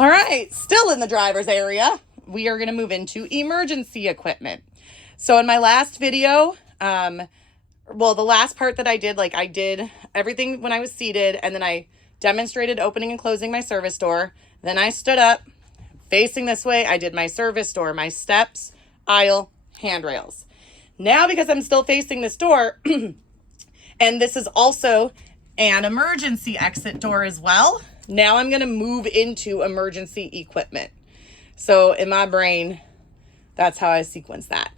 All right, still in the driver's area, we are going to move into emergency equipment. So in my last video, the last part that I did everything when I was seated, and then I demonstrated opening and closing my service door. Then I stood up facing this way. I did my service door, my steps, aisle, handrails. Now, because I'm still facing this door, and this is also an emergency exit door as well, now I'm going to move into emergency equipment. So in my brain, that's how I sequence that.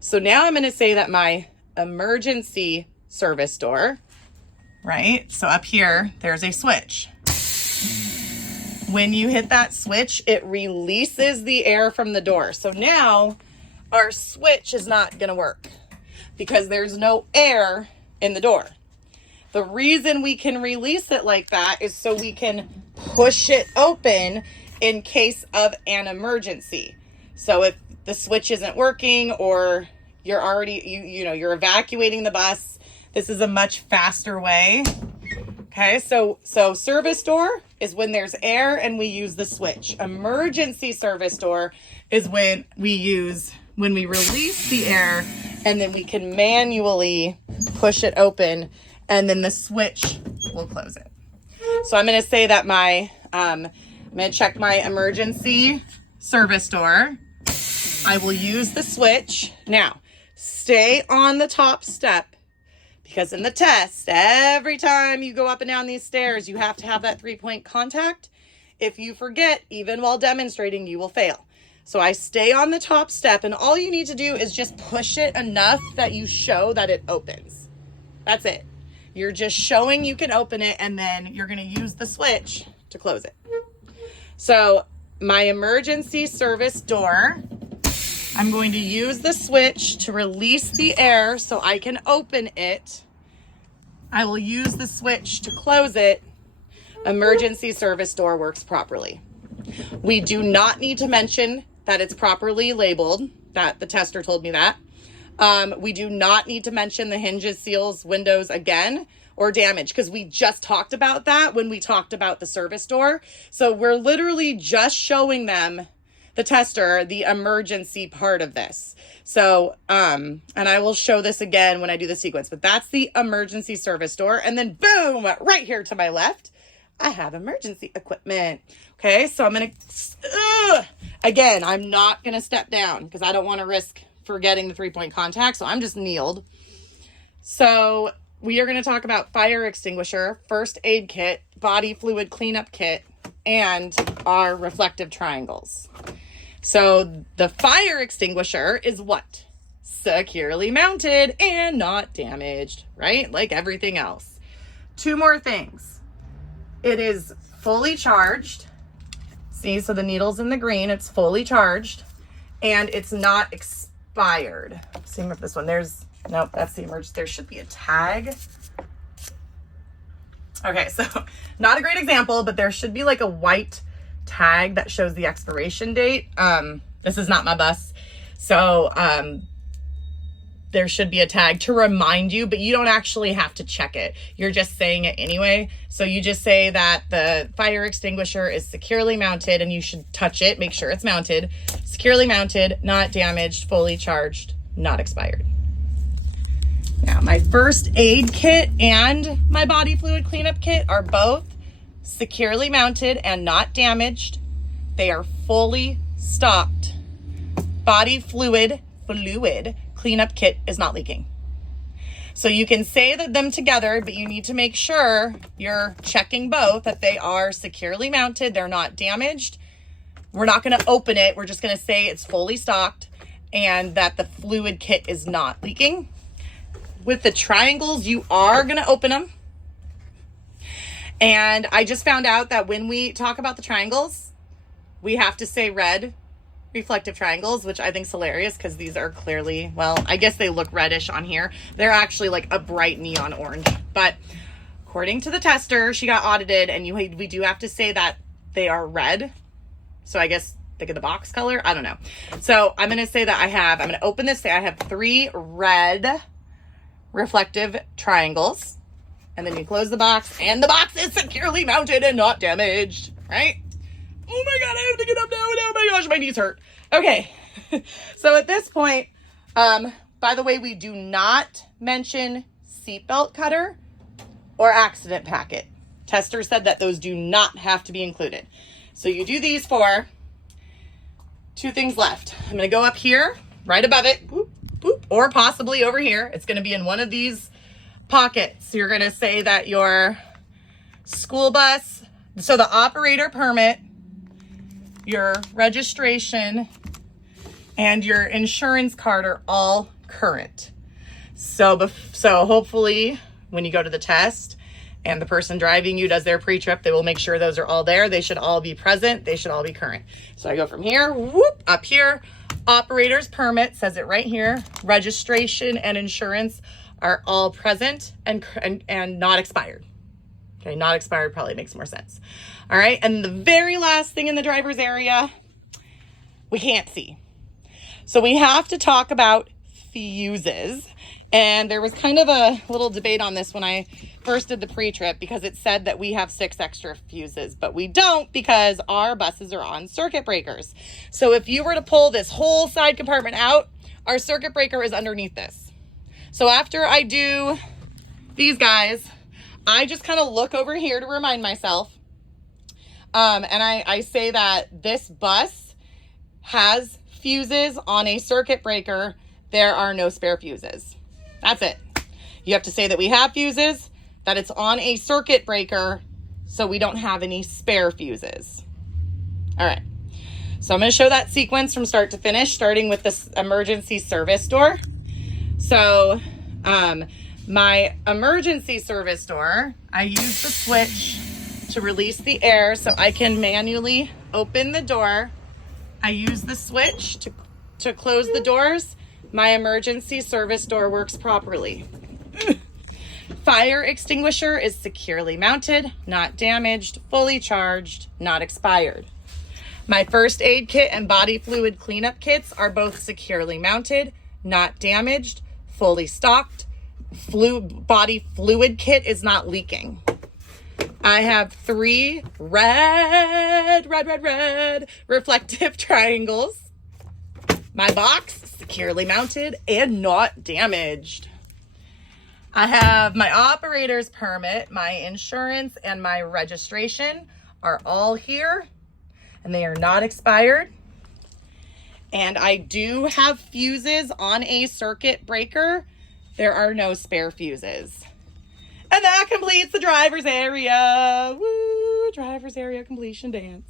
So now I'm going to say that my emergency service door, right? So up here, there's a switch. When you hit that switch, it releases the air from the door. So now our switch is not going to work because there's no air in the door. The reason we can release it like that is so we can push it open in case of an emergency. So if the switch isn't working or you're already, you're evacuating the bus, this is a much faster way. Okay, so service door is when there's air and we use the switch. Emergency service door is when we release the air and then we can manually push it open and then the switch will close it. So I'm going to say that I'm going to check my emergency service door. I will use the switch. Now, stay on the top step because in the test, every time you go up and down these stairs, you have to have that 3-point contact. If you forget, even while demonstrating, you will fail. So I stay on the top step, and all you need to do is just push it enough that you show that it opens. That's it. You're just showing you can open it, and then you're going to use the switch to close it. So my emergency service door, I'm going to use the switch to release the air so I can open it. I will use the switch to close it. Emergency service door works properly. We do not need to mention that it's properly labeled, that the tester told me that. We do not need to mention the hinges, seals, windows again, or damage, because we just talked about that when we talked about the service door. So we're literally just showing them, the tester, the emergency part of this. So, and I will show this again when I do the sequence, but that's the emergency service door. And then boom, right here to my left, I have emergency equipment. Okay, so I'm going to, again, I'm not going to step down because I don't want to risk forgetting the 3-point contact. So I'm just kneeled. So we are going to talk about fire extinguisher, first aid kit, body fluid cleanup kit, and our reflective triangles. So the fire extinguisher is what? Securely mounted and not damaged, right? Like everything else. 2 more things. It is fully charged. See, so the needle's in the green, it's fully charged, and it's not expired. Same with this one. Nope, that's the emergency. There should be a tag. Okay, so not a great example, but there should be like a white tag that shows the expiration date. This is not my bus. So there should be a tag to remind you, but you don't actually have to check it. You're just saying it anyway. So you just say that the fire extinguisher is securely mounted and you should touch it, make sure it's mounted. Securely mounted, not damaged, fully charged, not expired. Now, my first aid kit and my body fluid cleanup kit are both securely mounted and not damaged. They are fully stocked. Body fluid cleanup kit is not leaking. So you can say them together, but you need to make sure you're checking both, that they are securely mounted, they're not damaged. We're not going to open it. We're just going to say it's fully stocked and that the fluid kit is not leaking. With the triangles, you are going to open them. And I just found out that when we talk about the triangles, we have to say red reflective triangles, which I think is hilarious because these are clearly, well, I guess they look reddish on here. They're actually like a bright neon orange. But according to the tester, she got audited, and we do have to say that they are red. So I guess think of the box color. I don't know. So I'm going to say that I'm going to open this. I have 3 red reflective triangles, and then you close the box, and the box is securely mounted and not damaged, right? Oh my God, I have to get up now. Oh my gosh, my knees hurt. Okay. So at this point, by the way, we do not mention seatbelt cutter or accident packet. Tester said that those do not have to be included. So you do these for 2 things left. I'm going to go up here, right above it, boop, boop, or possibly over here. It's going to be in one of these pockets. You're going to say that your school bus, so the operator permit, your registration, and your insurance card are all current. So hopefully when you go to the test and the person driving you does their pre-trip, they will make sure those are all there. They should all be present. They should all be current. So I go from here, whoop, up here, operator's permit, says it right here. Registration and insurance are all present and not expired. Okay, not expired probably makes more sense. All right, and the very last thing in the driver's area, we can't see. So we have to talk about fuses. And there was kind of a little debate on this when I first did the pre-trip, because it said that we have 6 extra fuses, but we don't, because our buses are on circuit breakers. So if you were to pull this whole side compartment out, our circuit breaker is underneath this. So after I do these guys, I just kind of look over here to remind myself. And I say that this bus has fuses on a circuit breaker. There are no spare fuses. That's it. You have to say that we have fuses, that it's on a circuit breaker, so we don't have any spare fuses. All right. So I'm going to show that sequence from start to finish, starting with this emergency service door. So my emergency service door, I use the switch to release the air so I can manually open the door. I use the switch to close the doors. My emergency service door works properly. Fire extinguisher is securely mounted, not damaged, fully charged, not expired. My first aid kit and body fluid cleanup kits are both securely mounted, not damaged, fully stocked. Body fluid kit is not leaking. I have 3 red reflective triangles. My box, securely mounted and not damaged. I have my operator's permit, my insurance, and my registration are all here, and they are not expired. And I do have fuses on a circuit breaker. There are no spare fuses. And that completes the driver's area. Woo, driver's area completion dance.